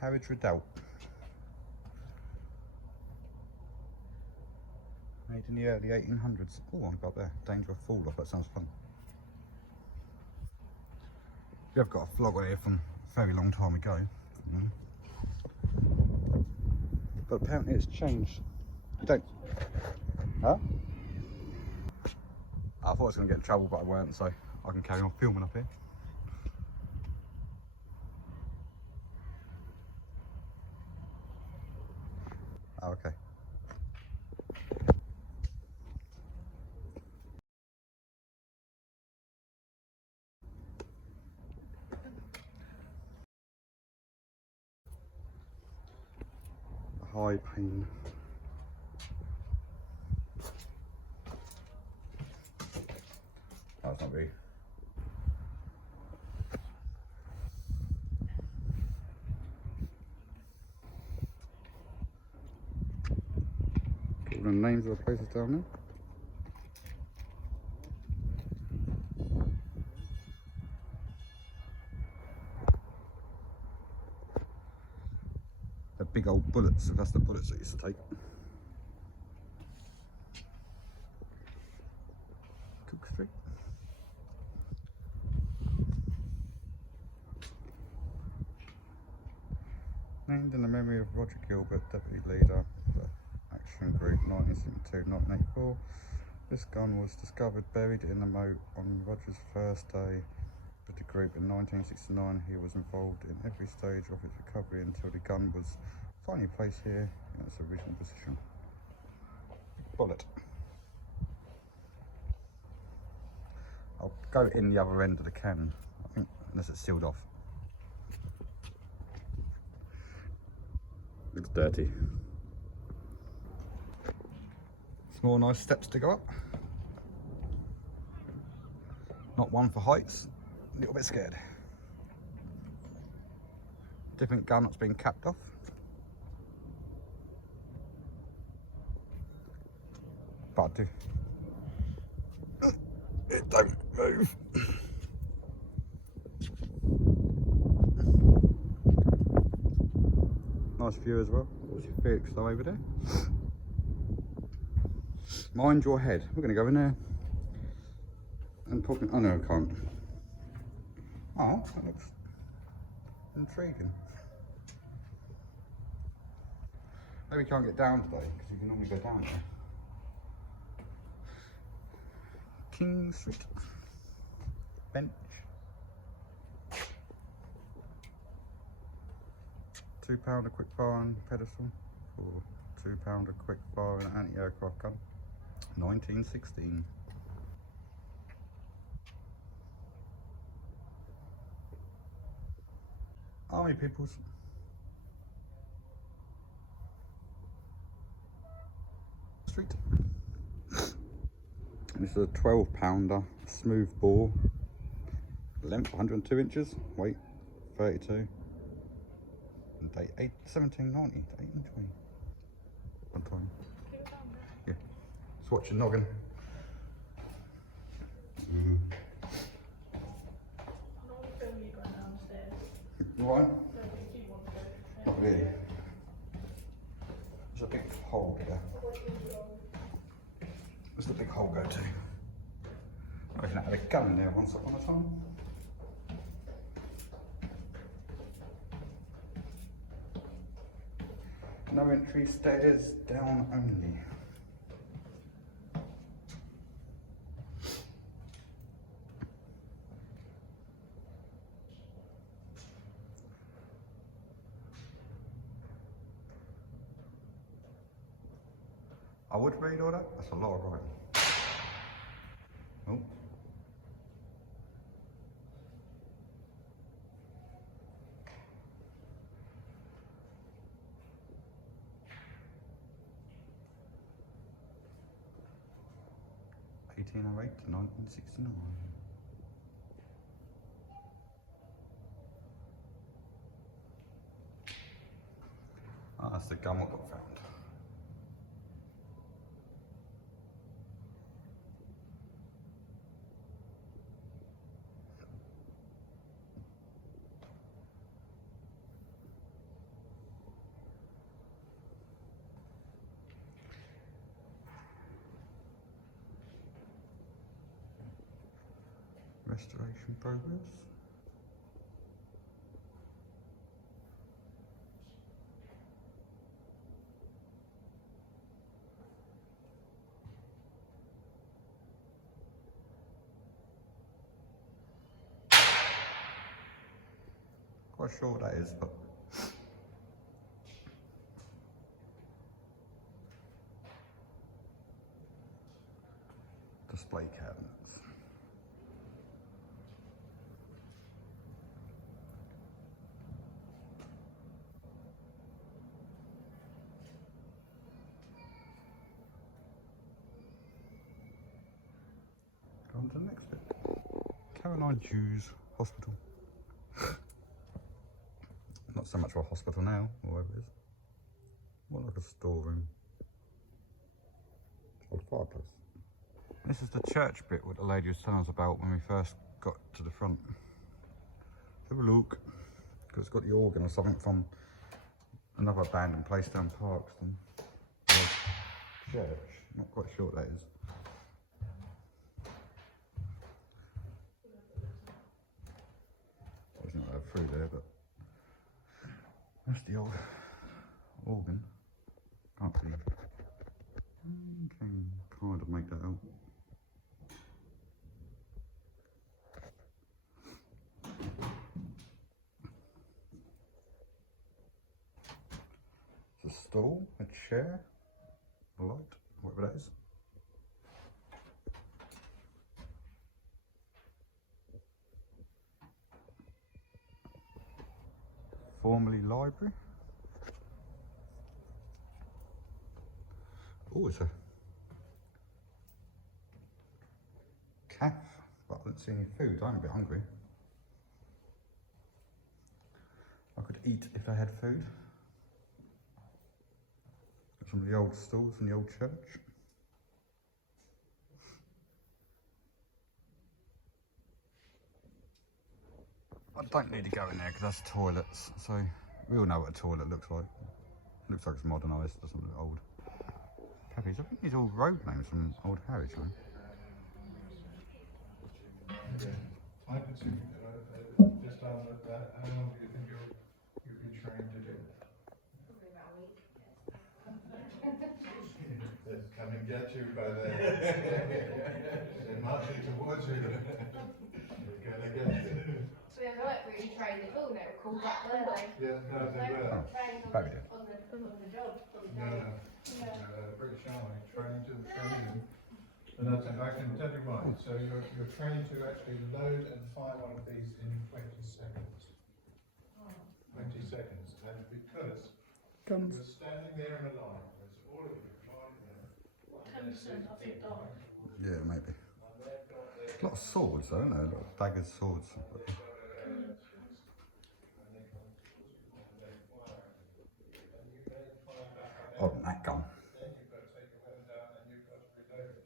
Harwich Redoubt. Made in the early 1800s. Oh, I got there. Danger of fall off. That sounds fun. We have got a flog on here from a very long time ago. But apparently it's changed. You don't. Huh? I thought I was going to get in trouble, but I weren't, so I can carry on filming up here. Oh, okay. High pain. Oh, it's not really. All the names of the places down there. The big old bullets, that's the bullets that used to take. Cook Street. Named in the memory of Roger Gilbert, deputy leader of the Action Group 1972-1984. This gun was discovered buried in the moat on Roger's first day with the group in 1969. He was involved in every stage of its recovery until the gun was finally placed here in its original position. Bullet. I'll go in the other end of the cannon, I think, unless it's sealed off. Looks dirty. Some more nice steps to go up. Not one for heights, a little bit scared. Different gun that's been capped off. But I do. It don't move. Nice view as well. There's Felix though over there. Mind your head. We're going to go in there and pop in. Oh no, I can't. Oh, that looks intriguing. Maybe we can't get down today because you can normally go down there. King Street. Bench. £2 a quick fire and pedestal for £2 a quick fire and an anti-aircraft gun. 1916. Army peoples. Street. This is a 12-pounder smooth bore. Length 102 inches. Weight 32. And date 1790 to 1820. One time. Yeah. Just watch your noggin. Why? Not really. There's a big hole here. Where's the big hole go to? I reckon I had a gun in there once upon a time. No entry, stairs down only. I would read all that. That's a lot of writing. Oh. (1808 to 1969). Ah, that's the gun what got found. Restoration progress. Quite sure what that is, but display cabinets. Go on to the next bit. Caroline Jews Hospital. Not so much of a hospital now, or whatever it is. More like a storeroom. Or a fireplace. This is the church bit what the lady was telling us about when we first got to the front. Have a look. Because it's got the organ or something from another abandoned place down Parkston. Church. Not quite sure what that is. There's not a through there, but that's the old organ. Can't see. Can kind of make that out. It's a stool, a chair, a light, whatever that is. Formerly library. Oh, it's a cafe, but I didn't see any food. I'm a bit hungry. I could eat if I had food. Got some of the old stalls from the old church. I don't need to go in there because that's toilets, so we all know what a toilet looks like. It looks like it's modernised, doesn't look old. Cafes, I think these are all road names from old Harwich, man. I could see, just on that, how long do you think you'll be trained to do it? Probably about a week. They'll come and get you by then. They're marching towards you. They're gonna get you. So we weren't really trained at all, no, called back, were they? Yeah, no, they They were. weren't trained on Maybe the job. No, British Army trained to the training. And I can tell you why. So you're trained to actually load and fire one of these in 20 seconds. 20 seconds. And because you're standing there in a line, there's all of you lying there. 10%, I think, died. Yeah, maybe. A lot of swords though, isn't there? A lot of daggers, swords. Oh, that gun. Then you've got to take your weapon down and you've got to reload it.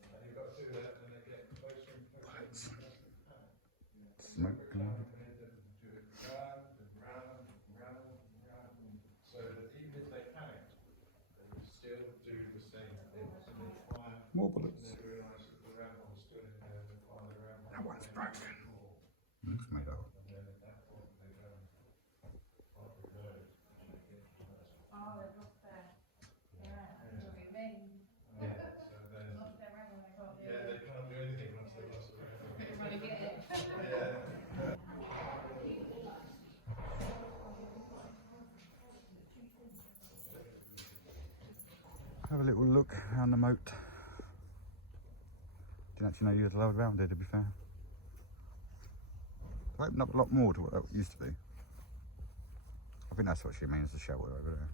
And you've got to do that and they get closer and closer. Smoke gun. Do it round and round and round and round. So that even if they panic, they will still do the same thing. So they fire. More bullets. And they realise that the round one's still in there, they fire the round one. That one's broken. It's made out. And then at that point they go and reload. Oh, they've lost their, yeah, that's what it means. Yeah, so then, Lost their round when they can't do yeah, it. they can't do anything once they've lost the round. Everybody get it. Yeah. Have a little look around the moat. Didn't actually know you had allowed around there, to be fair. They opened up a lot more to what that used to be. I think that's what she means, the shelter over there.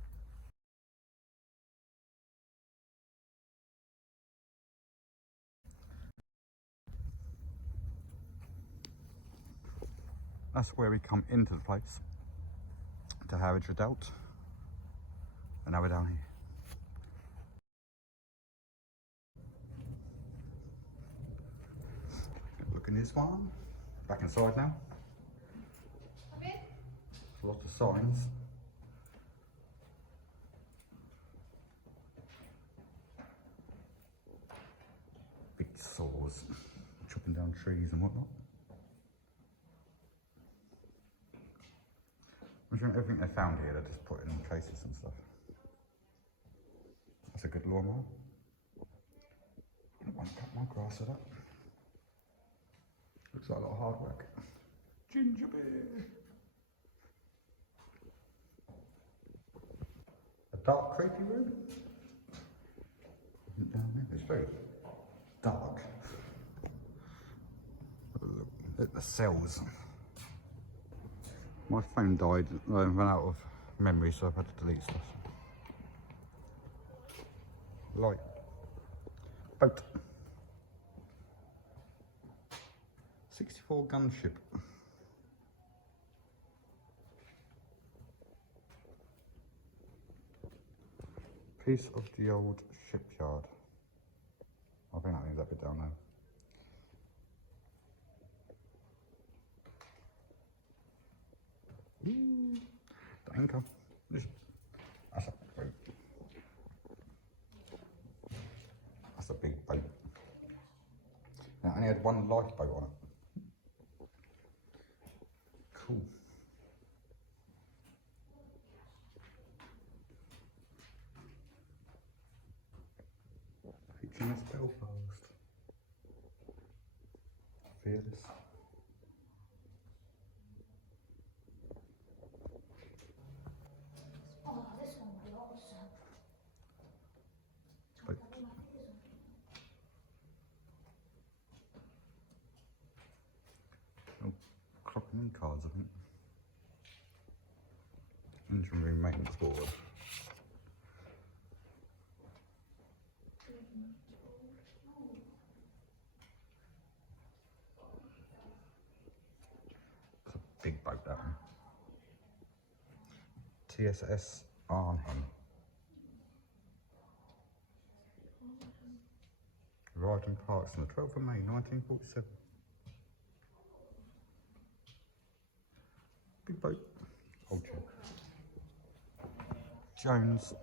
That's where we come into the place, to Harwich Redoubt. And now we're down here. Look in this one. Back inside now. Come in. A lot of signs. Big saws, chopping down trees and whatnot. Everything they found here, they just put in cases and stuff. That's a good lawnmower. I want to cut my grass with that. Looks like a lot of hard work. Ginger beer. A dark, creepy room. Down there, it's very dark. Look at the cells. My phone died, I ran out of memory, so I've had to delete stuff. Light. Boat. 64 gunship. Piece of the old shipyard. I think that means that bit down there. The anchor. That's a boat. That's a big boat. Now, I only had one lifeboat on it. Cool. HMS Belfast. Fearless. Oh, this one will be awesome. Boat. Oh, clocking in cards, I think. Engine room maintenance board. It's a big boat, that one. TSS Arnhem. Arrived in Parks on the 12th of May 1947. Big boat. Old joke. Jones.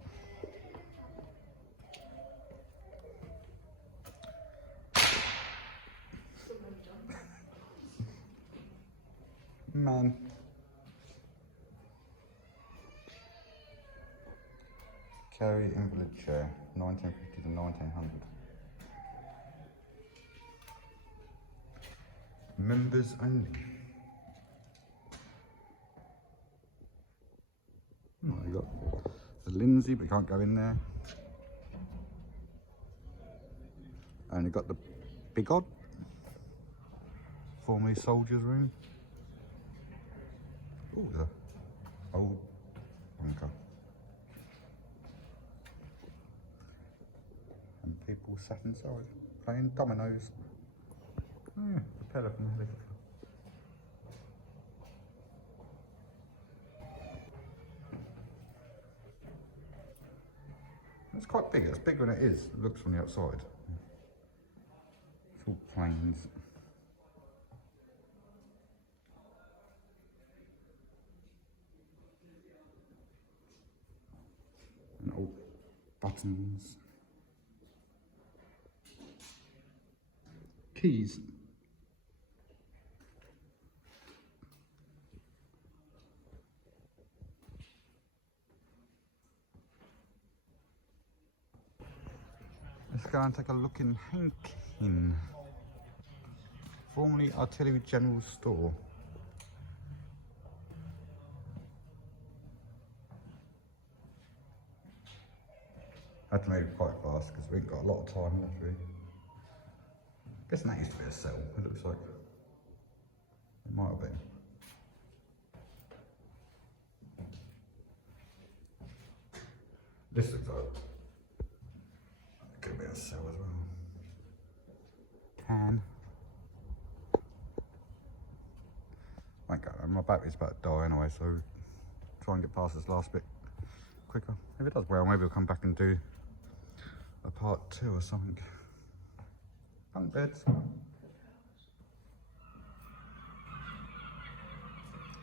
Man. Carry invalid chair, 1950 to 1900. Members only. Oh, you got the Lindsay, but you can't go in there. And you got the Big Odd, formerly Soldiers Room. Oh, the old bunker. And people sat inside playing dominoes. Oh yeah, propeller from the helicopter. It's quite big, it's bigger than it is, it looks from the outside. It's all planes. And all buttons. Keys. Let's go and take a look in Hankin, formerly Artillery General Store. Had to move quite fast because we ain't got a lot of time left really. Guessing that used to be a cell, it looks like. It might have been. This looks like it could be a cell as well. Can. Okay, my battery's about to die anyway, so try and get past this last bit quicker. If it does well, maybe we'll come back and do a part 2 or something. Bunk beds.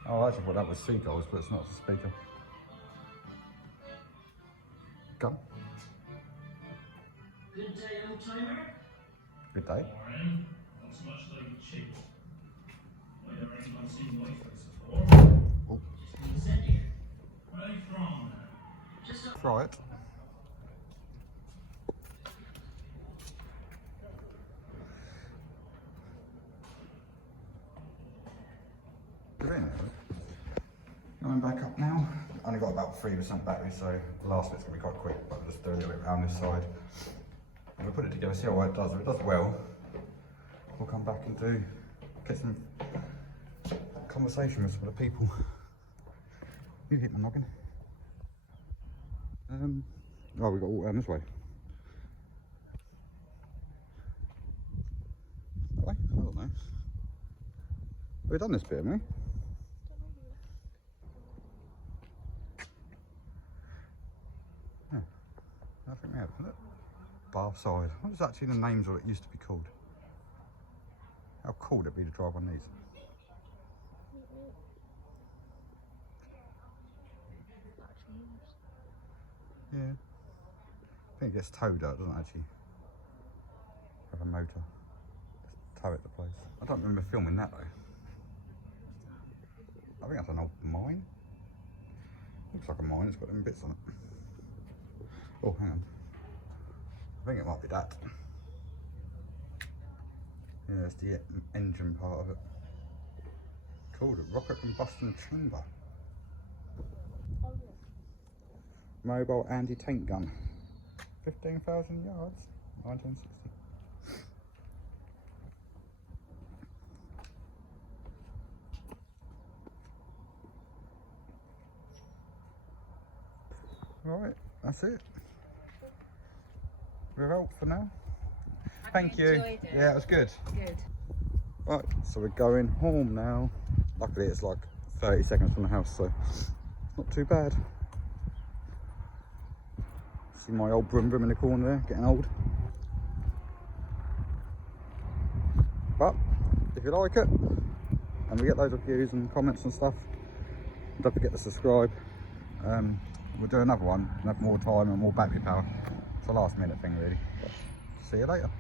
Oh, I actually thought that was seagulls, but it's not a speaker. Gun. Good day, old timer. Good day. Morning. Not so much like cheap. I don't reckon I've seen life like before. Oh. Just incendiary. fry it. Going back up now. Only got about 3% battery, so the last bit's gonna be quite quick, but I'll just do a little bit around this side. And we'll put it together, see how it does. If it does well, we'll come back and get some conversation with some of the people. You hit my noggin. Oh, we got all down this way. That way? I don't know. Have we done this bit, haven't we? Yeah, I think we have, isn't it? Bar side. What is actually the names of what it used to be called? How cool would it be to drive on these? Yeah. I think it gets towed out, doesn't it actually? Have a motor. Just tow it to place. I don't remember filming that though. I think that's an old mine. Looks like a mine, it's got them bits on it. Oh, hang on. I think it might be that. Yeah, it's the engine part of it. Called a rocket combustion chamber. Mobile anti-tank gun. 15,000 yards, 1960. Right, that's it. We're out for now. Thank you. Yeah, it was good. Good. Right, so we're going home now. Luckily it's like 30 seconds from the house, so not too bad. See my old brum brum in the corner there, getting old. But if you like it, and we get loads of views and comments and stuff, don't forget to subscribe. We'll do another one, have more time and more battery power. It's a last minute thing really. But see you later.